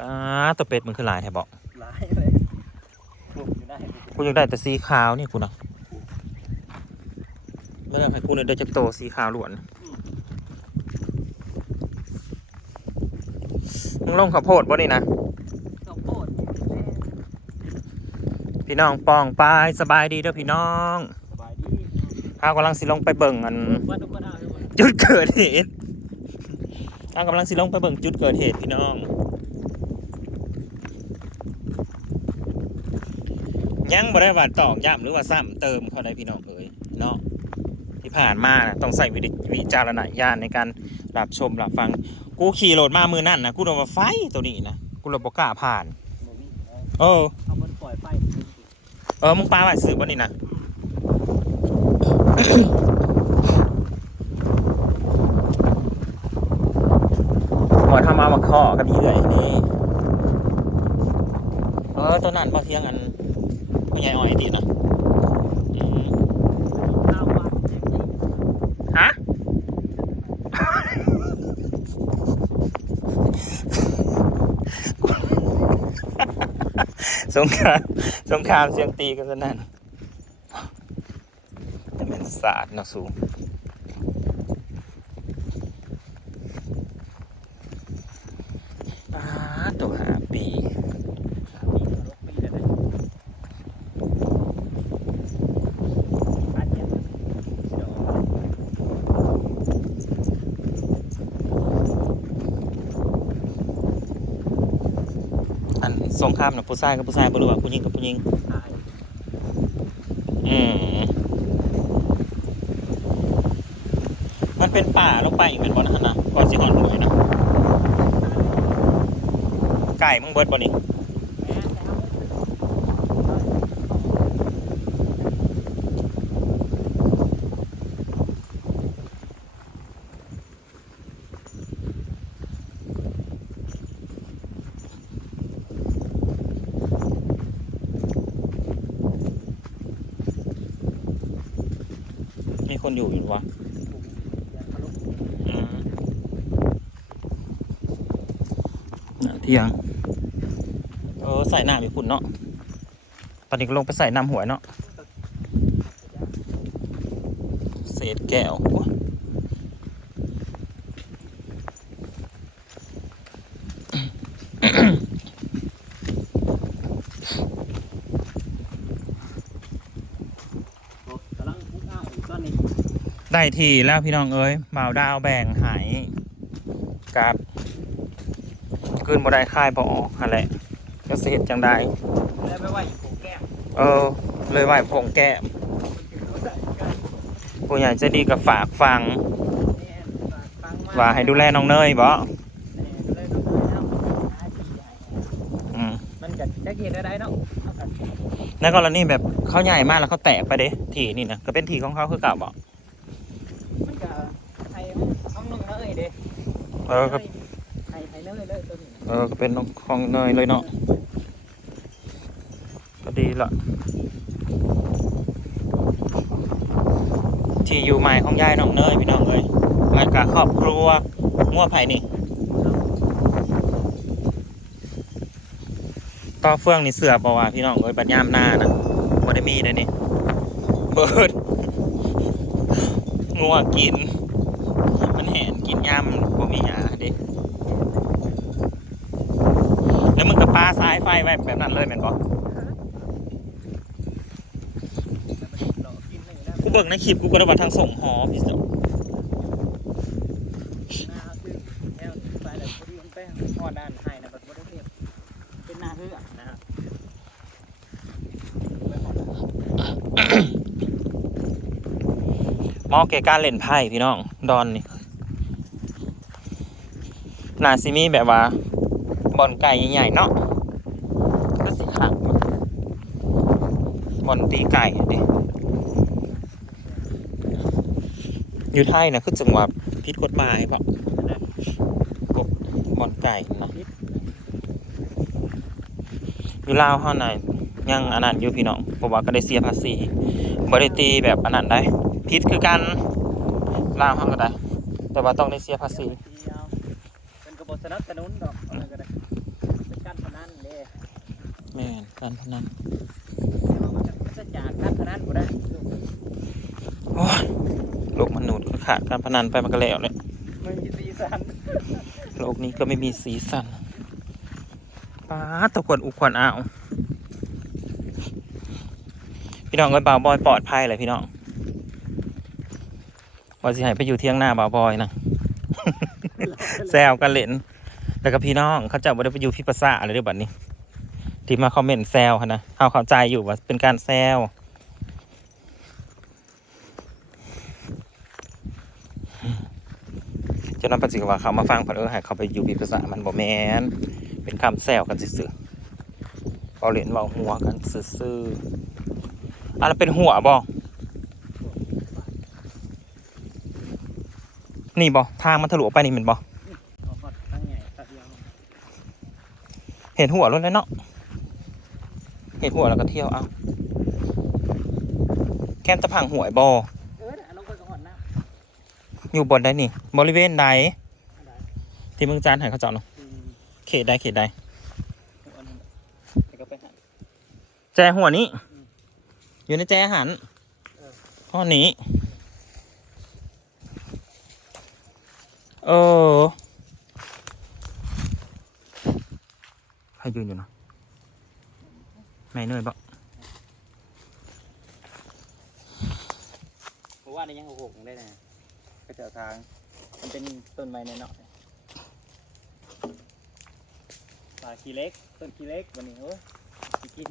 ป้าตัวเป็ดมันคือหลายแทบอกหลายเลยบุกอยู่ได้กูอยากได้แต่สีขาวนี่กูนะไม่ได้ให้กูเลยได้จากโตสีขาวล้วนมึงลงข้าวโพดบ่นี่นะข้าวโพดพี่น้องปองปายสบายดีเด้อพี่น้องสบายดีข้าวกำลังสิลงไปเบิ่งอันว่าทุกคนเอาทุกคนจุดเกิดเหตุข้าวกำลังสิลงไปเบิ่งจุดเกิดเหตุพี่น้อง ยังบ่ได้ว่าตอกย้ำหรือว่าซ้ำเติมเขาได้พี่น้องเอ้ยเนาะที่ผ่านมาน่ะต้องใส่วิวิจารณญาณในการรับชมรับฟัง กูขี่รถมามือนั่นนะกูโดนว่าไฟตัวนี้นะกูเลยบกกล้าผ่านบ่มีเออเอามันปล่อยไฟเออมึงปลาไหวสืบวันนี้นะหัวทำเอามาข้อกับอีเอื่อยนี่เออตัวนั้นบ่เที่ยงอัน พ่อใหญ่อ้อยตินะอืมข้าววัดแจกจริงฮะสงครามสงครามเสียงตีกันซะนั่นแต่เป็นศาสตร์เนาะสูงอ้าตัวหาปี สามปีกับหกปีแล้วนะอาเจียนเดี๋ยว สองข้ามนะผู้ชายกับผู้ชายบ่รู้ว่าผู้หญิงกับผู้หญิงอืมมันเป็นป่าลงไปอีกเป็นบ่นะฮะนะก่อนสิหอนหน่วยนะไก่มึงเบิดบ่นี่ คนอยู่อยู่วะอย่าทะลุอืมน่ะเที่ยงเออใส่น้ำอยู่คุณเนาะตอนนี้ก็ลงไปใส่น้ำหวยเนาะเศษแก้วโอ้ย โอ้กำลังพุกอ้าวอีกตอนนี้ ได้ทีแล้วพี่น้องเอ้ยบ่าวดาวแบ่งหายกับคืนบ่ได้ค่ายบ่ออกอะไรก็เสียจังได้แล้วไม่ว่าอีกโขงแก้มเออ เลยไหวพงแก้มผู้ใหญ่ใจะดีกับฝากฟังเนี่ยฟังมว่าให้ดูแลน้องเนยบ่เนี่ยก็เลยต้องเอาหาที่ให้อืมมันก็จะเกียดได้เนาะเอากันในกรณีแบบเขาใหญ่มากแล้วเขาแตกไปเด้ทีนี่นะก็เป็นทีของเขาคือเก่าบ่มันก็ให้ห้องนึงเนยเด้ เออก็ให้ให้เนยเลยตัวนี้เออก็เป็นของเนยเลยเนาะก็ดีละที่อยู่ใหม่ของยายน้องเนยพี่น้องเอ้ยแล้วก็ครอบครัวงัวไผ่นี่ต่อเฟื่องนี่เสือบอกว่าพี่น้องเอ้ยบัดยามหน้านะบ่ได้มีเลยนี่เบิดงัวกิน มันแหนกินยาม มีหยาดิแล้วมึงกับปลาสายไฟไว้แบบนั้นเลยแม่นบ่แล้วมันหลอกกูเบิ่งในคลิปกูก็ได้ว่าทางส่งหอพี่สุหน้าเอาคือแนวไปแล้วพอดีมันแป้งพอด้านให้นะแบบบ่ได้เรียบเป็นนาเฮือนะฮะมอเกการเล่นไพ่พี่น้อง ดอนนี่ นาซิมีแบบว่าบอลไก่ใหญ่ๆเนาะก็สิหักบอลตีไก่ดิอยู่ไทยนะคือจังหวะพิษกฎหมายปะกบบอลไก่เนาะอยู่ลาวเฮาน่ะยังอันนั้นอยู่พี่น้องเพราะว่าก็ได้เสียภาษีบ่ได้ตีแบบอันนั้นได้พิษคือกันลาวเฮาก็ได้ แต่ว่าต้องได้เสียภาษี เดียวเป็นกระบอกสนับสนุนดอกอะไรก็ได้การพนันมันจะมันจะจากการพนันบ่ได้โอ้ยโลกมนุษย์ก็ขาดการพนันไปมันก็แล้วเลยมันมีสีสันโลกนี้ก็ไม่มีสีสันป้าดตะควนอุควนอ้าวพี่น้องก็บ่าวบอยปลอดภัยเลยพี่น้องว่าสิให้ไปอยู่เที่ยงหน้าบ่าวบอยนะ แซวกันเล่นแล้วก็พี่น้องเขาจะบ่ได้ไปอยู่พี่ภาษาอะไรด้วยบัดนี้ ที่มาคอมเมนต์แซวนะเขาเข้าใจอยู่ว่าเป็นการแซวเจานั้นปฏิกว่าเขามาฟังพันเออให้เขาไปอยู่พี่ภาษามันบ่แมนเป็นคำแซวกันซื่อๆเอาเล่นเว้าหัวกันซื่อๆอะแล้วเป็นหัวบ่นี่บ่ทางมันทะลุออกไปนี่แม่นบ่ เอาฮอดตั้งใหญ่ตัดเดียว เห็นหัวรถเลยเนาะเห็นหัวแล้วก็เที่ยวเอาแคมตะพังหวยบอออลงไอนนะอยู่บนใดนี่ บริเวณใดที่เมึงจานหายเขาเจาะเนาะเขตใดเขตใดแจหัวนี้ อยู่ในแจหันข้อนี้ เออ ให้ยืนอยู่เนาะไม่เหนื่อยบ่เพราะว่าในยังหกได้นะก็จะเอาทาง มันเป็นต้นไม้ในเนาะป่าขี้เล็ก ต้นขี้เล็กวันนี้โอ้ยสิกิน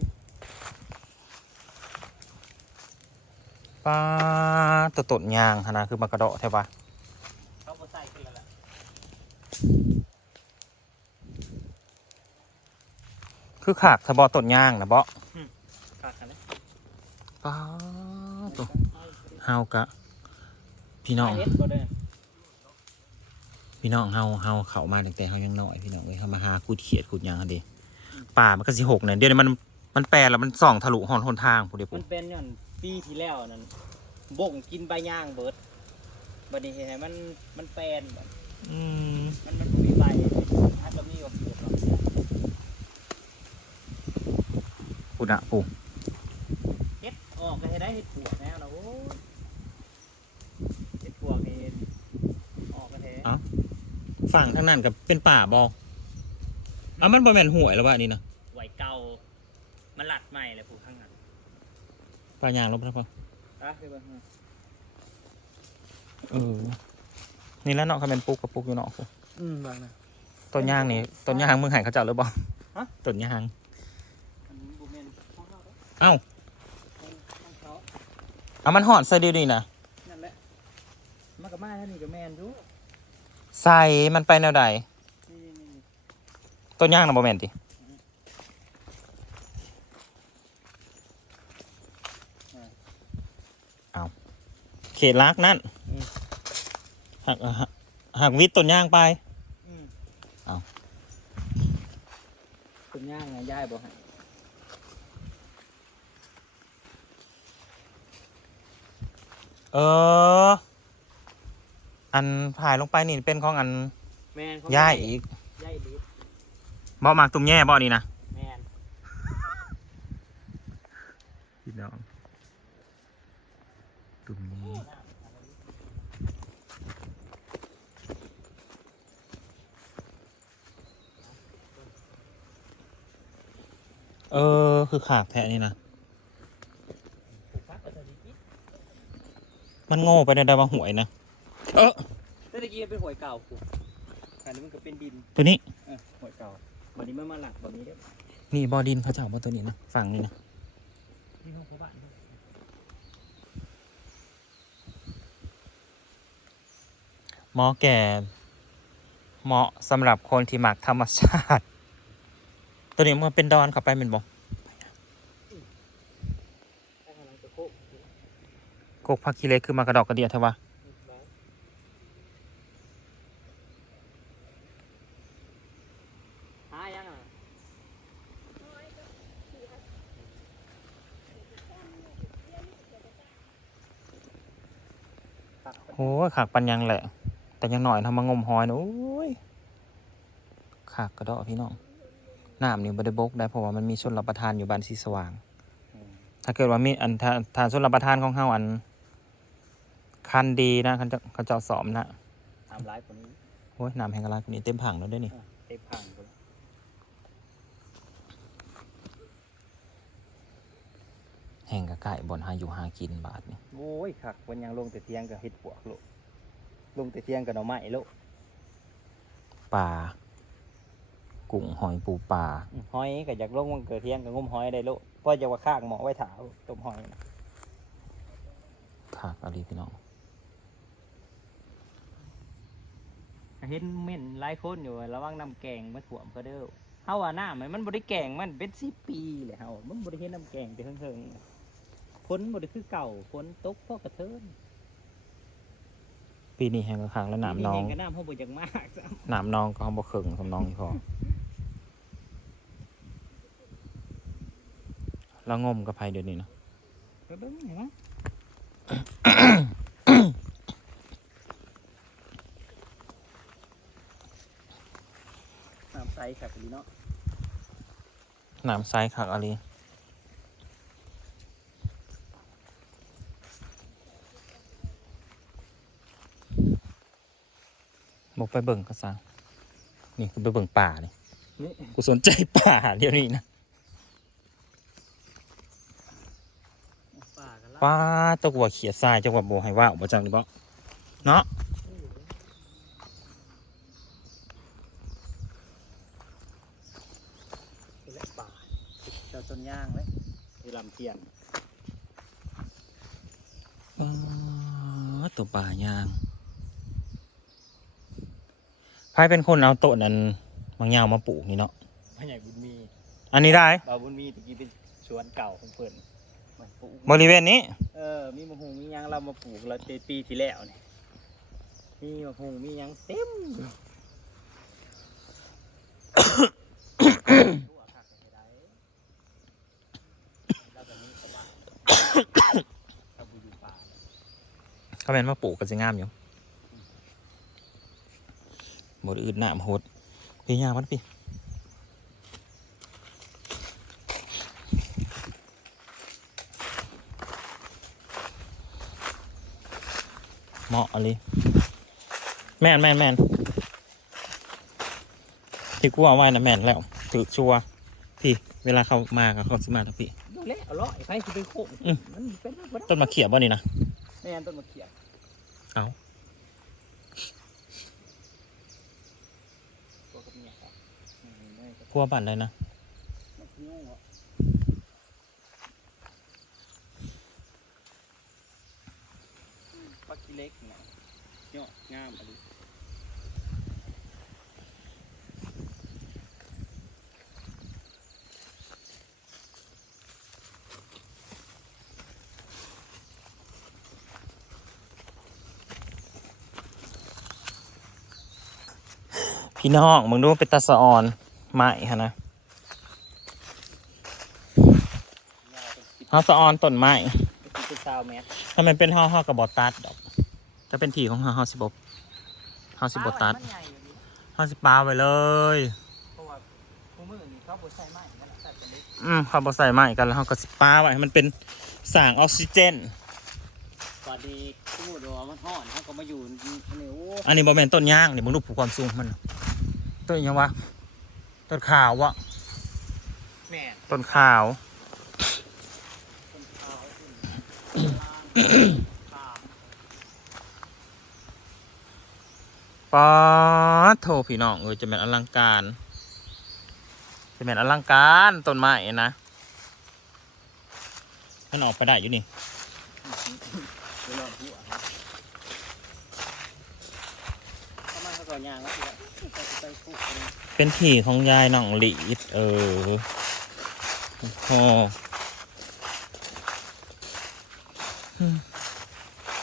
ป้าตัวตดยางหนนะคือมากระเดาะแท้ปะ เขาก็ใส่ขึ้นแล้วล่ะ คือขากทะบอตดยางนะเบาะขาดกันเลยป้าตัวเฮากะ พี่น้องเฮ็ดก็ได้พี่น้องเฮาเฮาเขามาตั้งแต่เฮายังน้อยพี่น้องเว้ยเฮามาหากูดเขียดกูดหยางอันเดีป่ามันก็สิหกเนี่ยเดี๋ยวนี้มันมันแปลแล้วมันส่องทะลุหอนหนทางผู้เดียวมัปุ๊นเป็นย้อนปีที่แล้วนั่นบ่งกินใบย่างเบิดบัดนี้เห็นไหมมันมันแปลนบัดอืมมันมันบ่มีใบอาจจะมีว่า เกิดหรอกปุดะปูเฮ็ดออกก็ให้ได้เฮ็ดปวกแล้วนะโอ้ยเฮ็ดปวกนี่ออกก็แท้ฝั่งทางนั้นกับเป็นป่าบออะมันบ่แม่นหวยแล้ววะอันนี่นะไหวเก่ามันหลัดใหม่เลยผู้ข้างนั้นป่ายางลบแล้วพออะคือว่าเออ นี่แล้วเนาะเขาเป็นปลูกกับปลูกอยู่เนาะพูอืมบางนะ ต้นยางนี่ต้นยางมึงใหายเขาเจ้าหรือบ่ฮะ ต้นยาง อันนี้บ่แม่นของ เราเด้อเอ้าของของเขาเอามันหอดใส่เดียวนี่นะนั่นแหละมันก็มาเท่านี้ก็แม่นอยู่ใส่มันไปแนวใดนี่นี่นี่ต้นยางนะบ่แม่นติเอาเขตลักนั่นหักหักหักวิทย์ต้นยางไปอืมเอาคุณย่างไงยายบ่ให้ เออ อันผ่ายลงไปนี่เป็นของอันแม่นของย่ายอีกยายดีบ่มากตุ่มแย่บ่นี่นะแม่นพี่น้องตุ่มนี้เออ คือขากแทะนี่นะ ปลูกพักก็จะดีกิน มันโง่ไปได้ว่าหวยนะ เออแต่ตะกี้เป็นหวยเก่าปลูกอันนี้มันก็เป็นดินตัวนี้เออหวยเก่าวันนี้มันมาหลักแบบนี้เด้อนี่บอดินเขาจะเอามาตัวนี้นะ ฝั่งนี้นะนี่ห้องพ่อบ้านเด้อเหมาะแก่ เหมาะสำหรับคนที่มักธรรมชาติ ตัวนี้มันเป็นดอนเข้าไปเป็นบอก ถ้ากำลังจะโคก โกกพักคีเล็กคือมากระดอกกระเดียเทวะหายังอะโอ้ยขากปันยังแหละ แต่ยังหน่อยทำมางมหอยนะโอ้ยขากกระดอกพี่น้องน้ำนี่บ่ได้บกได้เพราะว่ามันมีชนรับประทานอยู่บ้านสีสว่างอืมถ้าเกิดว่ามีอันถ้าถ้าชนรับประทานของเฮาอัน คันดีนะเขาเจะเขาเจ้าสอมนะทำร้ายคนนี้โอ้ยน้ำแห่งกะลาคนนี้เต็มผังแล้วเด้วยนี่อะเต็มพังคนแห่งกะไก่บอนหาอยู่หากินบาทนี่โอ้ยคักวันยังลงแต่เที่ยงกับเฮ็ดปวกโลกลงแต่เที่ยงกับหน่อไม้โลกปลากุ้งหอยปูปลาอืมหอยก็อยากลงวันเกิดเที่ยงกับงมหอยได้โลกเพราะจะว่าข้างหมอไว้ถาต้มหอยนะขากอะไรพี่น้อง เห็นเม่นหลายคนอยู่ระวังน้ำแกงมาถ่วมเขาเด้อเฮาว่าน้ำมันมันบ่ได้แกงมันเป็นสิปีเลยเฮามันบ่ได้เห็นน้ำแกงแต่เฮิงๆฝนบ่ได้คือเก่าฝนตกพอกระเทินปีนี้แห่งกะขางแล้วน้ำนองเห็กับน้ำเฮาบ่จักมากซ้ำน้ำนองก็เขาบ่เคิงทำนองอีพอแล้วงมกับไผเดี๋ยวนี้เนาะไปเบิ่งเห็นไหม น้ำใสครับพี่เนาะน้ำใสคักอะไรบอกไปเบิ่งก็ซะนี่คือไปเบิ่งป่านี่นี่กูสนใจป่าเดี๋ยวนี้นะป่ากันป้าตะกัวเขียดทรายจังหวัดโบให้ว่าออกมาจังหรือเปล่าเนาะ นี่แหละป่าเจ้าต้นย่างเลยคือลำเทียน ป้า ตัวป่ายางใครเป็นคนเอาโต๊ะนั้นบางยาวมาปลูกนี่เนาะพ่อใหญ่บุญมีอันนี้ได้ บ่าวบุญมีตะกี้เป็นสวนเก่าของเพิ่นมันปลูกบริเวณนี้ เออ มีมะฮุงมีหยังเรามาปลูกแล้วแต่ปีที่แล้วนี่มีมะฮุงมีหยังเต็มทั่วคักเลยได้แล้วก็มีชาวบ้านเขาบ่อยู่ป่า เขาเป็นมาปลูกก็จะงามอยู่หมดอื่นหนามโหดพี่ยางมันพี่เหมาะอะไรแม่นแม่นแม่นที่กูเอาไว้นะแม่นแล้วถือชัวร์พี่ เวลาเขามาก็เขาสิมาทั้งพี่ดูแลเอาเลาะไอ้ไฟสิเป็นโค้งอืมมันเป็นบ่ได้ต้นมะเขียบบ่นี่นะแม่นต้นมะเขียบเอาตัวกับเมียครับอืมแม่ก็พัวบันเลยนะมะเขียวอะปักขี้เล็กเนี่ยยอดงามอะดิ พี่น้องมึงดูเป็นตาสะออนใหม่ฮะนะยาวเป็นสิบเฮาสะออนต้นไม้เป็นสิบสาวเมตรถ้ามันเป็นเฮาเฮากับบอตัดดอกถ้าเป็นที่ของเฮาเฮาสิบเฮาสิบตัดมันใหญ่อยู่นี่เฮาสิปาไว้เลยเพราะว่าผู้มือนี่เขาบดใส่ไม้นั่นแหละแต่เป็นเล็กอืมเขาบอใส่ไม้กันแล้วเฮาก็สิปาไว้ให้มันเป็นสร้างออกซิเจนพอดีผู้มือดูว่ามันห่อนเขาก็มาอยู่นี่โอ้อันนี้บอแม่นต้นย่างนี่มึงดูผูกความสูงมัน ต้นอิหยังวะต้นขาววะแม่ต้นขาวต้นขาวขาวป๊าดโทพี่น้องเออจะเป็นอลังการ จะเป็นอลังการต้นไม้นะมันออกไปได้อยู่นี่ เดี๋ยวรอดหัวครับทำไมเขาก่อน ยางแล้วทีละไปไปปุ๊บเลยเป็นที่ของยายน้องหลีดเออโอ้อืม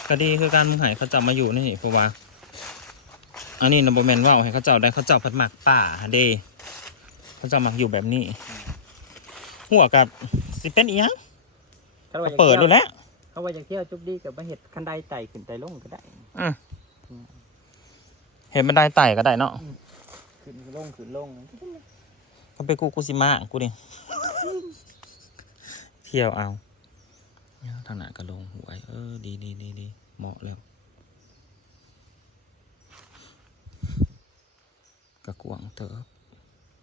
ก็ดีคือการมึงใหายเขาเจ้ามาอยู่นี่เพราะว่า อันนี้นบแมนเว่าให้เขาเจ้าได้เขาเจ้าพัดหมักป่าเดเขาเจ้ามักอยู่แบบนี้ หัวกับสิเป็นอีหยังเขาว่าก็อยากเปิดที่ดูยวแล้วเขาว่าอยากเที่ยวจุ๊บดีกับมาเห็ดคันไดไต่ขึ้นไต่ลงก็ได้ เห็นบันไดไต่ก็ได้เนาะขึ้นลงขึ้นลงก็ไปกูกูสิมากูดิเที่ยวเอาเนี่ยทางหน้าก็ลงหวยเออดีดีดีดีเหมาะแล้วก็กวางเถอะ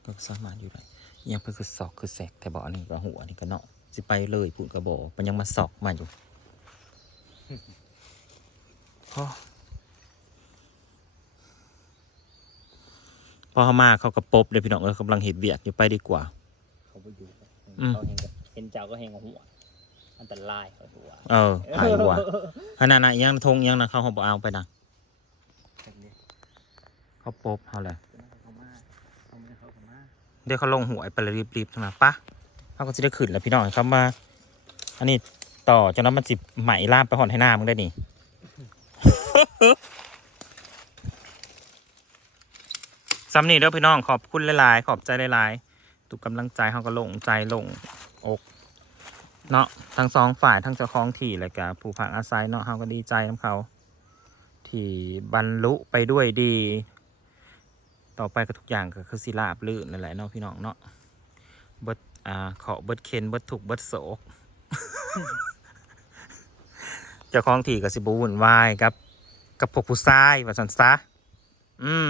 ก็สามารถอยู่ได้ยังเพิ่นคือศอกคือแสกแต่บ่อันนี้ก็หัวอันนี้ก็เนาะสิไปเลยพูดก็บ่มันยังมาศอกมาอยู่พ พอเขามาเขาก็ปบเลยพี่น้องเออกำลังเห็ดเบียกอยู่ไปดีกว่า เขาไปอยู่กับอืม เขาเห็นกับเห็นเจ้าก็เห็นกับหัวอันตรายเขาหัวเออหายหัวขนาดนั้นยังทงยังนะเขาเขาบอกเอาไปนะเขาปบเขาเลยเขามาเขาไม่ได้เขามาเดี๋ยวเขาลงหวยไปเลยรีบๆทั้งนั้นปะเขาก็จะได้ขึ้นแล้วพี่น้องเขามา อันนี้ต่อจนนั้นมันจิบไหมลามไปหอนให้หน้ามึงได้นี่ สำนีเด้อพี่น้องขอบคุณหลายๆ ขอบใจหลายๆทุกกำลังใจเขาก็ลงใจลงอกเนาะทั้งสองฝ่ายทั้งเจ้าของที่และกับผู้พักอาศัยเนาะเขาก็ดีใจน้ำเขาที่บรรลุไปด้วยดี ต่อไปก็ทุกอย่างก็คือสิลาบลื่นนั่นแหละเนาะพี่น้องเนาะเบิดอ่าขอเบิดเคนเบิดถูกเบิดโศกเจ้าของที่ก็สิบวุ่นวายกับ กับพวกผู้ชายว่าสันซะอืม